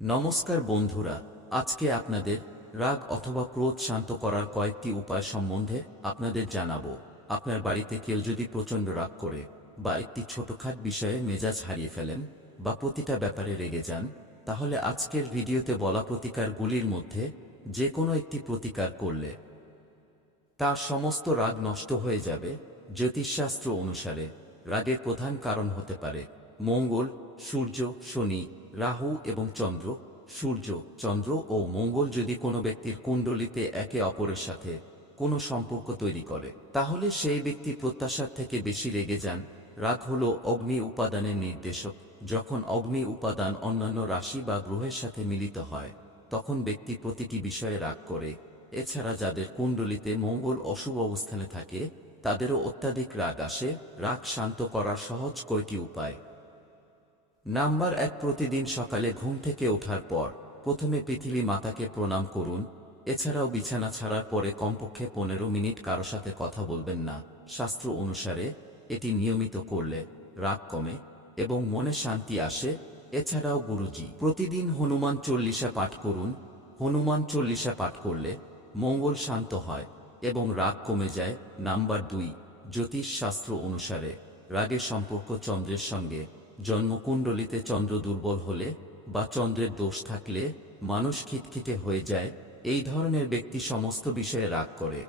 নমস্কার বন্ধুরা, আজকে আপনাদের রাগ অথবা ক্রোধ শান্ত করার কয়েকটি উপায় সম্বন্ধে আপনাদের জানাবো। আপনার বাড়িতে কেউ যদি প্রচণ্ড রাগ করে বা একটি ছোটখাট বিষয়ে মেজাজ হারিয়ে ফেলেন বা প্রতিটা ব্যাপারে রেগে যান, তাহলে আজকের ভিডিওতে বলা প্রতিকারগুলির মধ্যে যে কোনো একটি প্রতিকার করলে তার সমস্ত রাগ নষ্ট হয়ে যাবে। জ্যোতিষশাস্ত্র অনুসারে রাগের প্রধান কারণ হতে পারে মঙ্গল, সূর্য, শনি, রাহু এবং চন্দ্র। সূর্য, চন্দ্র ও মঙ্গল যদি কোনো ব্যক্তির কুণ্ডলিতে একে অপরের সাথে কোনো সম্পর্ক তৈরি করে, তাহলে সেই ব্যক্তি প্রত্যাশার থেকে বেশি রেগে যান। রাগ হল অগ্নি উপাদানের নির্দেশক। যখন অগ্নি উপাদান অন্যান্য রাশি বা গ্রহের সাথে মিলিত হয়, তখন ব্যক্তি প্রতিটি বিষয়ে রাগ করে। এছাড়া যাদের কুণ্ডলিতে মঙ্গল অশুভ অবস্থানে থাকে, তাদেরও অত্যাধিক রাগ আসে। রাগ শান্ত করার সহজ কয়টি উপায়। নাম্বার 1, প্রতিদিন সকালে ঘুম থেকে ওঠার পর প্রথমে পৃথিবী মাতাকে প্রণাম করুন। এছাড়াও বিছানা ছাড়ার পরে কমপক্ষে 15 মিনিট কারো সাথে কথা বলবেন না। শাস্ত্র অনুসারে এটি নিয়মিত করলে রাগ কমে এবং মনে শান্তি আসে। এছাড়াও গুরুজি, প্রতিদিন হনুমান চল্লিশা পাঠ করুন। হনুমান চল্লিশা পাঠ করলে মঙ্গল শান্ত হয় এবং রাগ কমে যায়। নাম্বার 2, জ্যোতিষ শাস্ত্র অনুসারে রাগের সম্পর্ক চন্দ্রের সঙ্গে। জন্মকুণ্ডলিতে চন্দ্র দুর্বল হলে বা চন্দ্রের দোষ থাকলে মানুষ খিটখিটে হয়ে যায়। এই ধরনের ব্যক্তি সমস্ত বিষয়ে রাগ করে।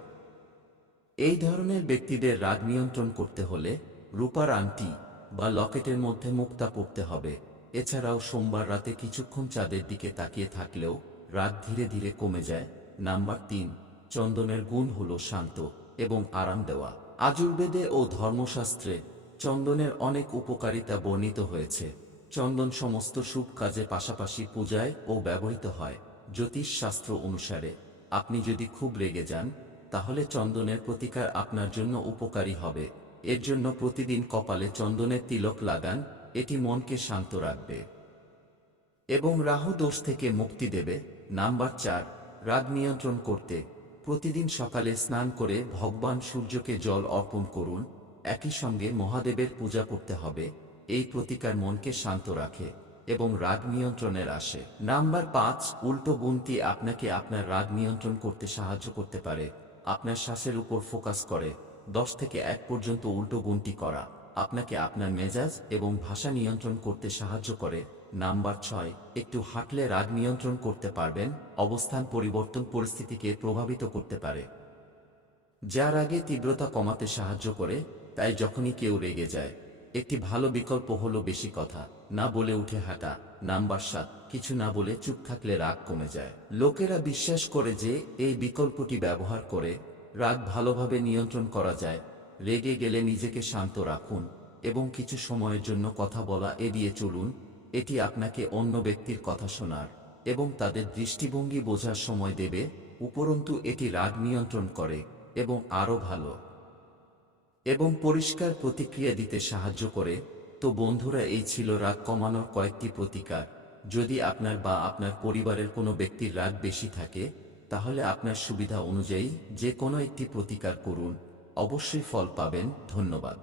এই ধরনের ব্যক্তিদের রাগ নিয়ন্ত্রণ করতে হলে রূপার আংটি বা লকেটের মধ্যে মুক্তা পড়তে হবে। এছাড়াও সোমবার রাতে কিছুক্ষণ চাঁদের দিকে তাকিয়ে থাকলেও রাগ ধীরে ধীরে কমে যায়। নাম্বার 3, চন্দনের গুণ হল শান্ত এবং আরাম দেওয়া। আযুর্বেদে ও ধর্মশাস্ত্রে চন্দনের অনেক উপকারিতা বর্ণিত হয়েছে। চন্দন সমস্ত শুভ কাজে পাশাপাশি পূজায় ও ব্যবহৃত হয়। জ্যোতিষ শাস্ত্র অনুসারে আপনি যদি খুব রেগে যান, তাহলে চন্দনের প্রতিকার আপনার জন্য উপকারী হবে। এর জন্য প্রতিদিন কপালে চন্দনের তিলক লাগান। এটি মনকে শান্ত রাখবে এবং রাহু দোষ থেকে মুক্তি দেবে। নাম্বার 4, রাগ নিয়ন্ত্রণ করতে প্রতিদিন সকালে স্নান করে ভগবান সূর্যকে জল অর্পণ করুন। একই সঙ্গে মহাদেবের পূজা করতে হবে। এই প্রতিকার মনকে শান্ত রাখে এবং রাগ নিয়ন্ত্রণের আসে। নাম্বার 5, উল্টো গুণটি আপনাকে আপনার রাগ নিয়ন্ত্রণ করতে সাহায্য করতে পারে। আপনার শ্বাসের উপর ফোকাস করে 10 থেকে 1 পর্যন্ত উল্টো গুণটি করা আপনাকে আপনার মেজাজ এবং ভাষা নিয়ন্ত্রণ করতে সাহায্য করে। নাম্বার 6, একটু হাঁটলে রাগ নিয়ন্ত্রণ করতে পারবেন। অবস্থান পরিবর্তন পরিস্থিতিকে প্রভাবিত করতে পারে, যা রাগে তীব্রতা কমাতে সাহায্য করে। তাই যখনই কেউ রেগে যায়, একটি ভালো বিকল্প হলো বেশি কথা না বলে উঠে হাঁটা। নাম্বার 7, কিছু না বলে চুপ থাকলে রাগ কমে যায়। লোকেরা বিশ্বাস করে যে এই বিকল্পটি ব্যবহার করে রাগ ভালোভাবে নিয়ন্ত্রণ করা যায়। রেগে গেলে নিজেকে শান্ত রাখুন এবং কিছু সময়ের জন্য কথা বলা এড়িয়ে চলুন। এটি আপনাকে অন্য ব্যক্তির কথা শোনার এবং তাদের দৃষ্টিভঙ্গি বোঝার সময় দেবে। উপরন্তু এটি রাগ নিয়ন্ত্রণ করে এবং আরও ভালো এবং পরিষ্কার প্রতিক্রিয়া দিতে সাহায্য করে। তো বন্ধুরা, এই ছিল রাগ কমানোর কয়েকটি প্রতিকার। যদি আপনার বা আপনার পরিবারের কোনো ব্যক্তির রাগ বেশি থাকে, তাহলে আপনার সুবিধা অনুযায়ী যে কোনো একটি প্রতিকার করুন, অবশ্যই ফল পাবেন। ধন্যবাদ।